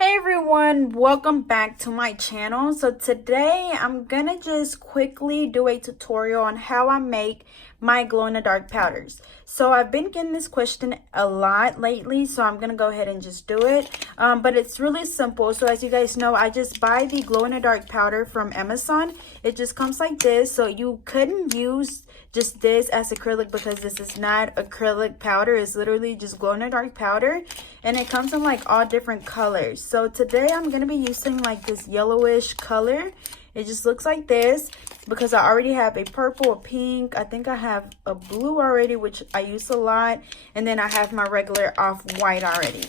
Hey everyone, welcome back to my channel. So today I'm gonna just quickly do a tutorial on how I make my glow in the dark powders. So I've been getting this question a lot lately, so I'm gonna go ahead and just do it. But it's really simple. So as you guys know, I just buy the glow in the dark powder from Amazon. It just comes like this, so you couldn't use just this as acrylic because this is not acrylic powder. It's literally just glow in the dark powder, and it comes in like all different colors. So today I'm gonna be using like this yellowish color. It just looks like this because I already have a purple, a pink, I think I have a blue already, which I use a lot, and then I have my regular off-white already.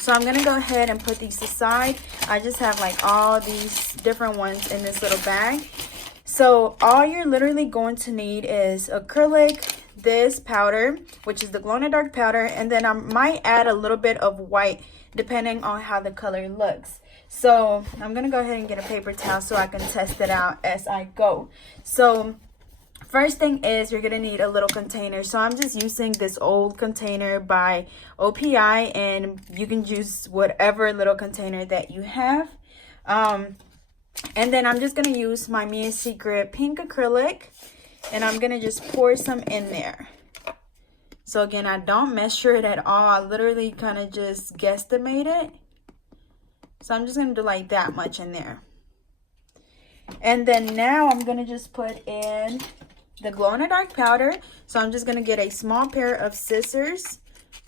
So I'm gonna go ahead and put these aside. I just have like all these different ones in this little bag. So all you're literally going to need is acrylic, this powder, which is the glow in the dark powder, and then I might add a little bit of white depending on how the color looks. So I'm gonna go ahead and get a paper towel so I can test it out as I go. So first thing is you're gonna need a little container. So I'm just using this old container by OPI, and you can use whatever little container that you have. And then I'm just going to use my Mia Secret pink acrylic, and I'm going to just pour some in there. So again, I don't measure it at all. I literally kind of just guesstimate it. So I'm just going to do like that much in there. And then now I'm going to just put in the glow in the dark powder. So I'm just going to get a small pair of scissors,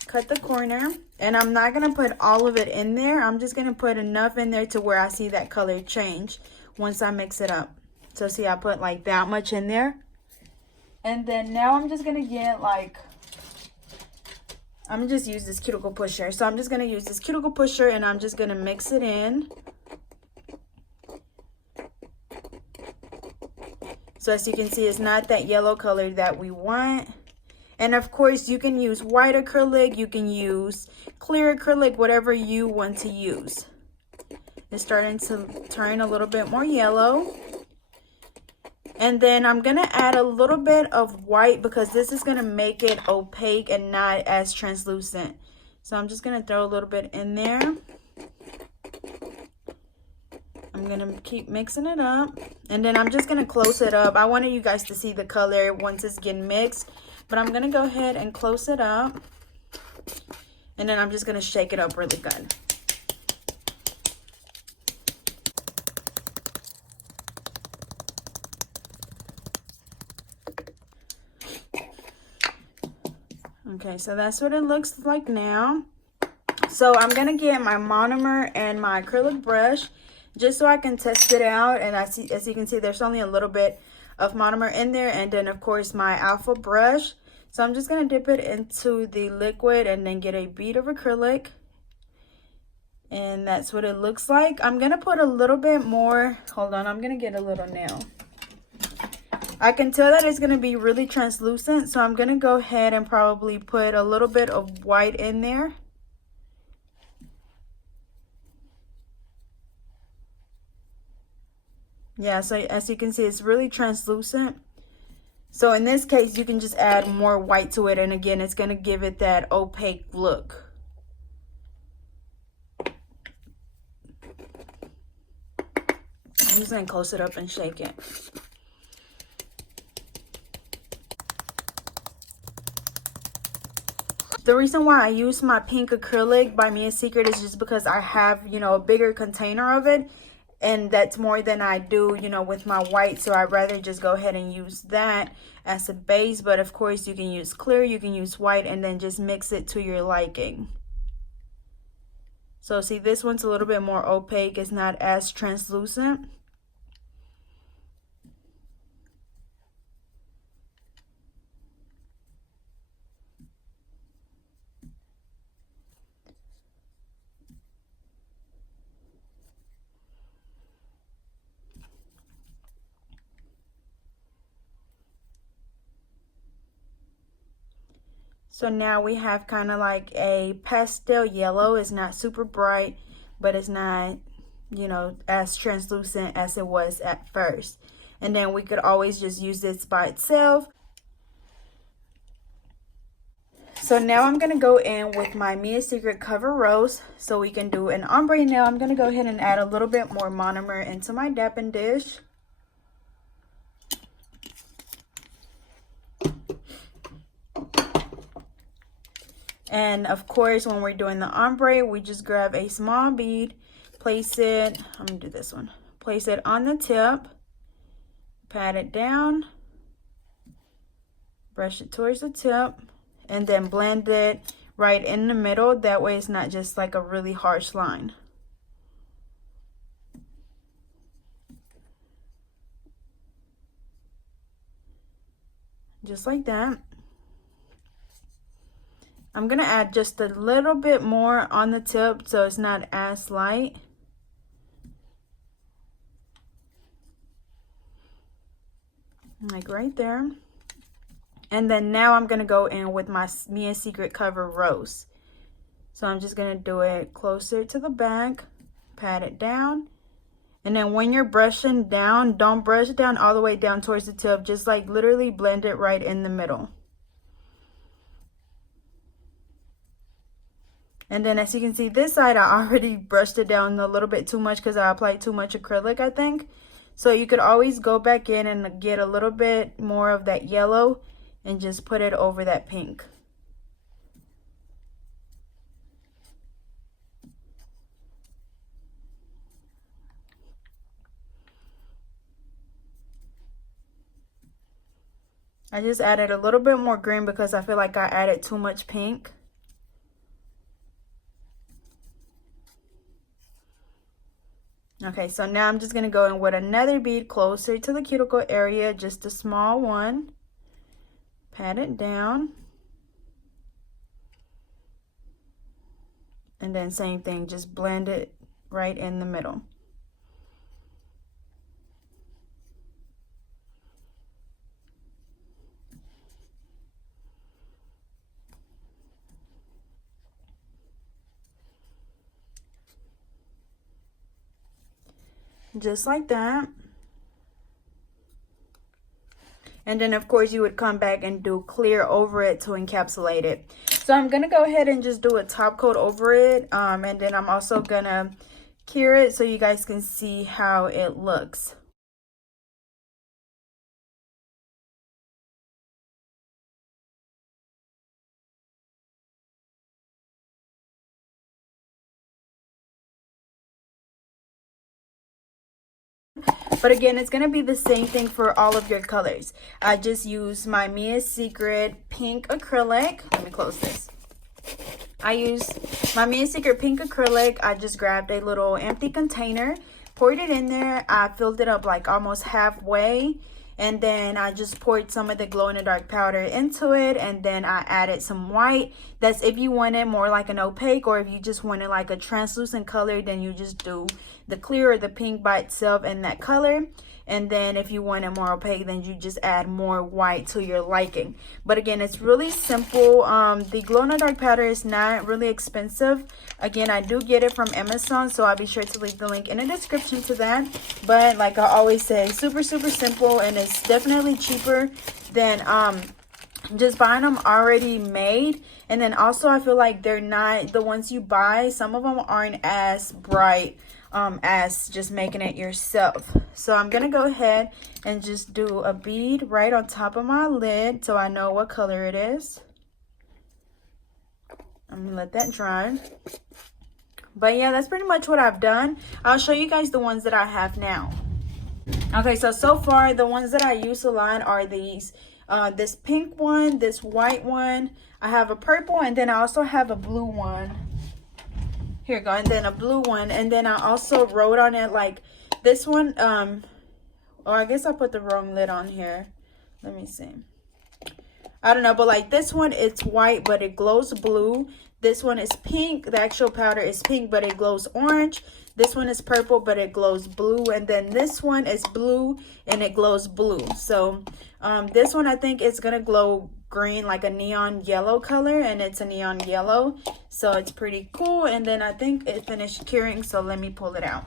cut the corner, and I'm not going to put all of it in there. I'm just going to put enough in there to where I see that color change once I mix it up. So see, I put like that much in there. And then now I'm just going to get like, I'm just use this cuticle pusher. So I'm just going to use this cuticle pusher, and I'm just going to mix it in. So as you can see, it's not that yellow color that we want. And of course, you can use white acrylic, you can use clear acrylic, whatever you want to use. It's starting to turn a little bit more yellow. And then I'm going to add a little bit of white because this is going to make it opaque and not as translucent. So I'm just going to throw a little bit in there. I'm going to keep mixing it up. And then I'm just going to close it up. I wanted you guys to see the color once it's getting mixed. But I'm going to go ahead and close it up. And then I'm just going to shake it up really good. Okay, so that's what it looks like now. So I'm going to get my monomer and my acrylic brush just so I can test it out. And as you can see, there's only a little bit of monomer in there, and then of course my alpha brush. So I'm just going to dip it into the liquid and then get a bead of acrylic, and that's what it looks like. I'm going to put a little bit more. Hold on, I'm going to get a little nail. I can tell that it's going to be really translucent, so I'm going to go ahead and probably put a little bit of white in there. Yeah, so as you can see, it's really translucent. So in this case, you can just add more white to it. And again, it's going to give it that opaque look. I'm just going to close it up and shake it. The reason why I use my pink acrylic by Mia Secret is just because I have, a bigger container of it. And that's more than I do, with my white. So I'd rather just go ahead and use that as a base. But of course, you can use clear, you can use white, and then just mix it to your liking. So see, this one's a little bit more opaque. It's not as translucent. So now we have kind of like a pastel yellow. It's not super bright, but it's not, as translucent as it was at first. And then we could always just use this by itself. So now I'm going to go in with my Mia Secret Cover Rose so we can do an ombre. Now I'm going to go ahead and add a little bit more monomer into my dapping dish. And of course, when we're doing the ombre, we just grab a small bead, place it, I'm going to do this one, place it on the tip, pat it down, brush it towards the tip, and then blend it right in the middle. That way it's not just like a really harsh line. Just like that. I'm going to add just a little bit more on the tip so it's not as light. Like right there. And then now I'm going to go in with my Mia Secret Cover Rose. So I'm just going to do it closer to the back, pat it down. And then when you're brushing down, don't brush it down all the way down towards the tip. Just like literally blend it right in the middle. And then as you can see, this side I already brushed it down a little bit too much because I applied too much acrylic, I think. So you could always go back in and get a little bit more of that yellow and just put it over that pink. I just added a little bit more green because I feel like I added too much pink. Okay, so now I'm just going to go in with another bead closer to the cuticle area, just a small one. Pat it down. And then same thing, just blend it right in the middle. Just like that. And then of course you would come back and do clear over it to encapsulate it. So I'm gonna go ahead and just do a top coat over it, and then I'm also gonna cure it so you guys can see how it looks. But again, it's going to be the same thing for all of your colors. I just use my Mia Secret pink acrylic. Let me close this. I use my Mia Secret pink acrylic. I just grabbed a little empty container, poured it in there. I filled it up like almost halfway. And then I just poured some of the glow-in-the-dark powder into it. And then I added some white. That's if you want it more like an opaque, or if you just want it like a translucent color, then you just do the clear or the pink by itself in that color. And then if you want it more opaque, then you just add more white to your liking. But again, it's really simple. The glow-in-the-dark powder is not really expensive. Again, I do get it from Amazon, so I'll be sure to leave the link in the description to that. But like I always say, super simple, and it's definitely cheaper than just buying them already made. And then also I feel like they're not, the ones you buy, some of them aren't as bright as just making it yourself. So I'm gonna go ahead and just do a bead right on top of my lid so I know what color it is. I'm gonna let that dry. But yeah, that's pretty much what I've done. I'll show you guys the ones that I have now. Okay, so far the ones that I use a lot are these. This pink one, this white one, I have a purple, and then I also have a blue one. Here you go. And then a blue one, and then I also wrote on it like this one, or I guess I put the wrong lid on here. Let me see. I don't know, but like this one, it's white but it glows blue. This one is pink. The actual powder is pink but it glows orange. This one is purple but it glows blue, and then this one is blue and it glows blue. So this one I think is gonna glow green, like a neon yellow color, and it's a neon yellow, so it's pretty cool. And then I think it finished curing, so let me pull it out.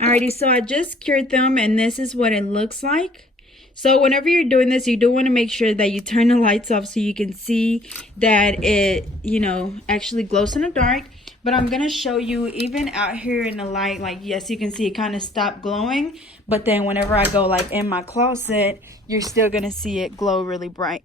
Alrighty, so I just cured them and this is what it looks like. So whenever you're doing this, you do want to make sure that you turn the lights off so you can see that it, actually glows in the dark. But I'm going to show you even out here in the light, like, yes, you can see it kind of stopped glowing. But then whenever I go like in my closet, you're still going to see it glow really bright.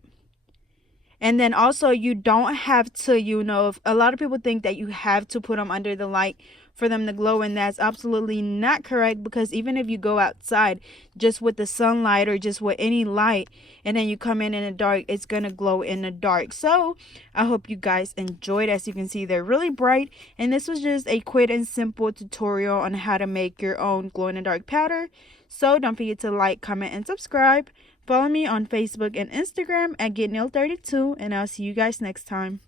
And then also, you don't have to, if a lot of people think that you have to put them under the light for them to glow, and that's absolutely not correct, because even if you go outside just with the sunlight or just with any light and then you come in the dark, it's gonna glow in the dark. So I hope you guys enjoyed. As you can see, they're really bright, and this was just a quick and simple tutorial on how to make your own glow in the dark powder. So don't forget to like, comment, and subscribe. Follow me on Facebook and Instagram at GetNail32, and I'll see you guys next time.